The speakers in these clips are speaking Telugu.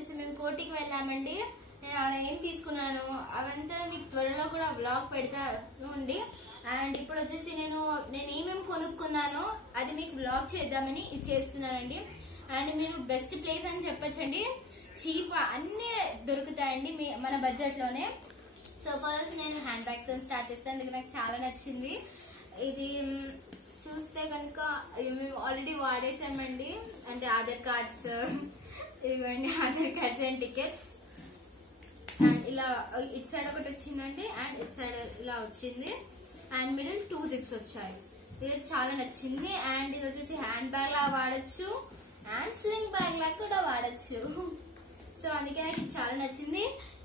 వచ్చేసి మేము కోటికి వెళ్ళామండి. నేను ఆడ ఏం తీసుకున్నాను అవంతా మీకు త్వరలో కూడా బ్లాగ్ పెడతానండి. అండ్ ఇప్పుడు వచ్చేసి నేను ఏమేమి కొనుక్కున్నానో అది మీకు బ్లాగ్ చేద్దామని ఇది చేస్తున్నానండి. అండ్ మీరు బెస్ట్ ప్లేస్ అని చెప్పొచ్చండి, చీప్ అన్ని దొరుకుతాయండి మన బడ్జెట్ లోనే. సో ఫస్ట్ నేను హ్యాండ్ బ్యాగ్ తో స్టార్ట్ చేస్తాను, ఎందుకంటే నాకు చాలా నచ్చింది. ఇది చూస్తే కనుక మేము ఆల్రెడీ వాడేసామండి, అంటే ఆధార్ కార్డ్స్, ఇదిగోండి Aadhaar cards and tickets. And ఇలా ఇటు సైడ్ ఒకటి వచ్చిందండి, అండ్ ఇటు సైడ్ ఇలా వచ్చింది, అండ్ మిడిల్ 2 జిప్స్ వచ్చాయి. ఇది చాలా నచ్చింది. అండ్ ఇది వచ్చేసి హ్యాండ్ బ్యాగ్ లా వాడచ్చు అండ్ స్లింగ్ బ్యాగ్ లా కూడా వాడచ్చు. సో అందుకే నాకు ఇది చాలా నచ్చింది.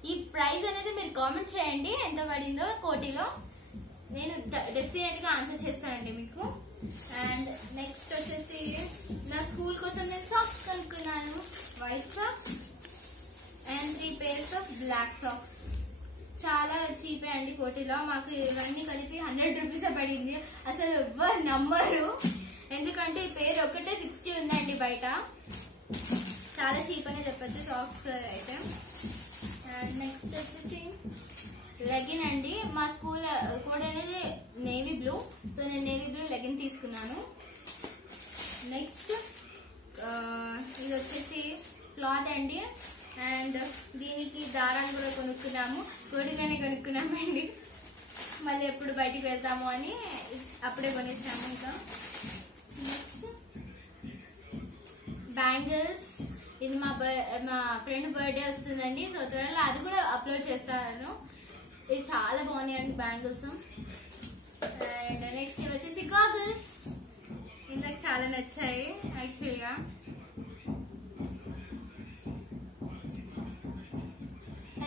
ఈ ప్రైస్ అనేది మీరు కామెంట్ చేయండి ఎంత పడిందో కోటిలో, నేను డెఫినెట్ గా ఆన్సర్ చేస్తానండి మీకు. అండ్ నెక్స్ట్ వచ్చేసి నా స్కూల్ కోసం నేను సాక్స్ కొనుక్కున్నాను, white socks and 3 pairs of black socks. చాలా చీపే అండి కోటిలో, మాకు ఇవన్నీ కలిపి 100 రూపీస్ పడింది. అసలు ఎవ్వరు నమ్మరు, ఎందుకంటే ఈ పేరు ఒకటే 60 ఉందండి బయట. చాలా చీప్ అని చెప్పచ్చు సాక్స్ అయితే. అండ్ నెక్స్ట్ వచ్చేసి లెగిన్ అండి, మా స్కూల్ కోడ్ అనేది నేవీ బ్లూ, సో నేను నేవీ బ్లూ లెగిన్ తీసుకున్నాను. నెక్స్ట్ ఇది వచ్చేసి క్లాత్ అండి, అండ్ దీనికి దారాన్ని కూడా కొనుక్కున్నాము, కోటిలోనే కొనుక్కున్నామండి. మళ్ళీ ఎప్పుడు బయటికి వెళ్తాము అని అప్పుడే కొనేసాము. ఇంకా నెక్స్ట్ బ్యాంగిల్స్, ఇది మా ఫ్రెండ్ బర్త్డే వస్తుందండి, సో త్వరలో అది కూడా అప్లోడ్ చేస్తాను. ఇది చాలా బాగున్నాయి అండి బ్యాంగిల్స్. అండ్ నెక్స్ట్ ఇవి వచ్చేసి గాగుల్స్, నాకు చాలా నచ్చాయి యాక్చువల్గా.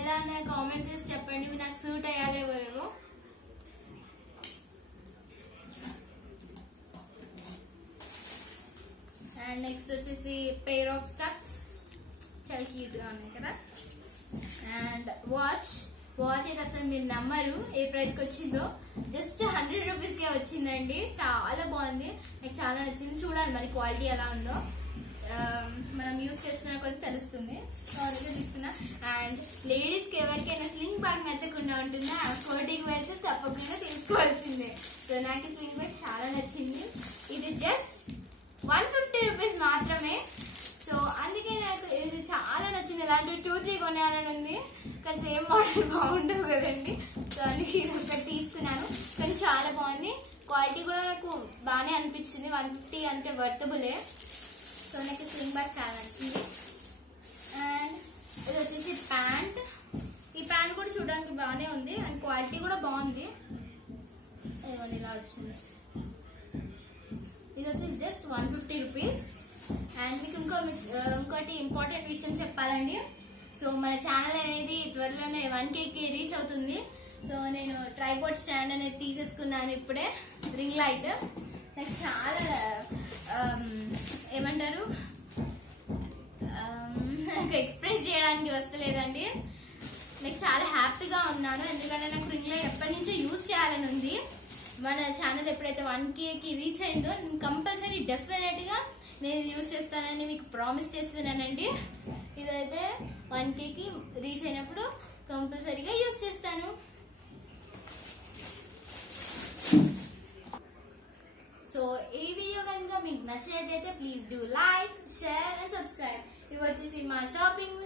ఎలా ఉన్నాయి కామెంట్ చేసి చెప్పండి, ఇవి నాకు సూట్ అయ్యాలి ఎవరేవో. అండ్ నెక్స్ట్ వచ్చేసి పెయిర్ ఆఫ్ స్టక్స్, చాలా క్యూట్ గా ఉన్నాయి కదా. అండ్ వాచ్ అయితే అసలు మీరు నమ్మరు ఏ ప్రైస్ కి వచ్చిందో, జస్ట్ 100 రూపీస్ కే వచ్చిందండి. చాలా బాగుంది, నాకు చాలా నచ్చింది. చూడాలి మరి క్వాలిటీ ఎలా ఉందో, మనం యూజ్ చేస్తున్న కొద్ది తెలుస్తుంది. సో తీసుకున్నా. అండ్ లేడీస్ కి ఎవరికైనా స్లింగ్ బ్యాగ్ నచ్చకుండా ఉంటుందా, కోటికి వెళ్తే తప్పకుండా తీసుకోవాల్సిందే. సో నాకు స్లింగ్ బ్యాగ్ చాలా నచ్చింది. ఇది జస్ట్ 150 రూపీస్ మాత్రమే. సో అందుకే నాకు ఇది చాలా నచ్చింది. ఇలాంటి 2-3 కొనేయాలని ఉంది, కానీ సేమ్ మోడల్ బాగుండవు కదండి. సో అందుకే ఇది ఒకటి తీసుకున్నాను, కానీ చాలా బాగుంది. క్వాలిటీ కూడా నాకు బాగానే అనిపించింది, 150 అంటే వర్తబులే. సో నాకు స్లింగ్ బ్యాగ్ చాలా నచ్చింది. అండ్ ఇది వచ్చేసి ప్యాంట్, ఈ ప్యాంట్ కూడా చూడడానికి బాగానే ఉంది అండ్ క్వాలిటీ కూడా బాగుంది. ఇదిగోండి ఇలా వచ్చింది. ఇది వచ్చేసి జస్ట్ 150 రూపీస్. అండ్ మీకు ఇంకోటి ఇంపార్టెంట్ విషయం చెప్పాలండి. సో మన ఛానల్ అనేది త్వరలోనే 1Kకి రీచ్ అవుతుంది. సో నేను ట్రైపాడ్ స్టాండ్ అనేది తీసేసుకున్నాను ఇప్పుడే, రింగ్ లైట్. నాకు చాలా ఏమంటారు, నాకు ఎక్స్ప్రెస్ చేయడానికి వస్తలేదండి. నాకు చాలా హ్యాపీగా ఉన్నాను, ఎందుకంటే నాకు రింగ్ లైట్ ఎప్పటి నుంచో యూజ్ చేయాలని ఉంది. మన ఛానల్ ఎప్పుడైతే 1Kకి రీచ్ అయిందో నేను కంపల్సరీ డెఫినెట్ గా నేను యూజ్ చేస్తానని మీకు ప్రామిస్ చేస్తున్నానండి. ఇదైతే 1Kకి రీచ్ అయినప్పుడు కంపల్సరీగా యూజ్ చేస్తాను. సో ఈ వీడియో కనుక మీకు నచ్చినట్టయితే please do like, share and subscribe. ఇవి వచ్చేసి మా షాపింగ్